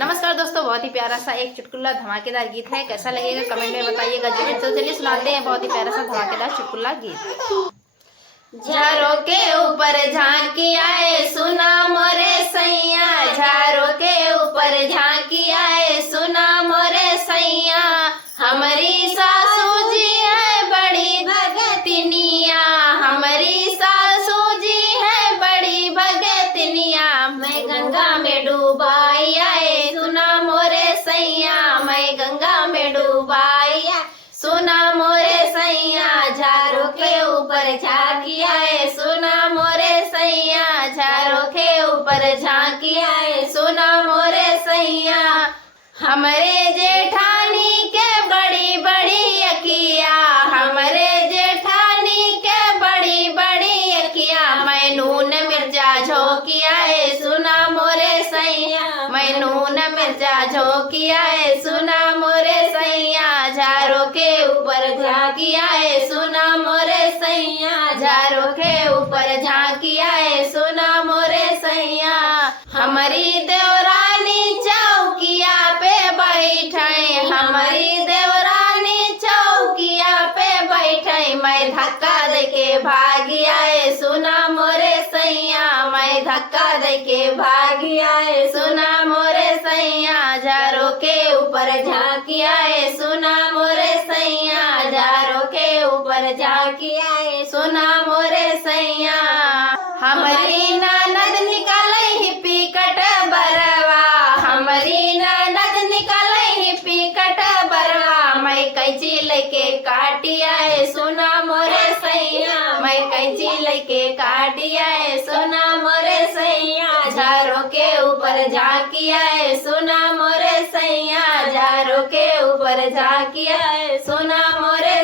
नमस्कार दोस्तों, बहुत ही प्यारा सा एक चुटकुला धमाकेदार गीत है। कैसा लगेगा कमेंट में बताइएगा। तो चलिए सुनाते हैं बहुत ही प्यारा सा धमाकेदार चुटकुला गीत। झारों के ऊपर झांकी आए सुना मोरे सैया, झारों के ऊपर झांकी आए सुना मोरे सैया। हमारी सासू जी है बड़ी भगतनिया, हमारी सासू जी है बड़ी भगतनिया। मैं गंगा में डूबाई आए सुना मोरे सैया, मैं गंगा में डूबाई सुना मोरे सैया। झारों के ऊपर झांकी आए सुना मोरे सैया, झारों के ऊपर झांकी आए सुना मोरे सैया। हमारे जेठानी के बड़ी बड़ी अखिया, हमारे जेठानी के बड़ी बड़ी अखिया। मैं नून मिर्चा झोंकी आए सुना मोरे सैया, मैं नून मिर्चा झोंकी आए सुना मोरे सैया। झारों के ऊपर झांकी आए सुना मोरे सैया, झारों के ऊपर झांकी आए सुना मोरे सैया। हमारी देवरानी चौकिया पे बैठे, हमारी देवरानी चौकिया पे बैठे। मैं धक्का दे के भागी आए सुना मोरे सैया, मैं धक्का दे के भागी आए सुना मोरे सैया। झारों के ऊपर झांकी आए सुना मोरे सैया, झारों के ऊपर झांकी आए सुना मोरे सैया। हमारी ननद निकाले ही पिकट बरवा, हमारी ननद निकाले ही पिकट बरवा। मैं कैंची लेके काटी आए सुना मोरे सैया, मैं कैंची लेके काटी आए सुना मोरे सैया। झारों के ऊपर झांकी आए सुना मोरे सैया, झारों के ऊपर झांकी आए सुना मोरे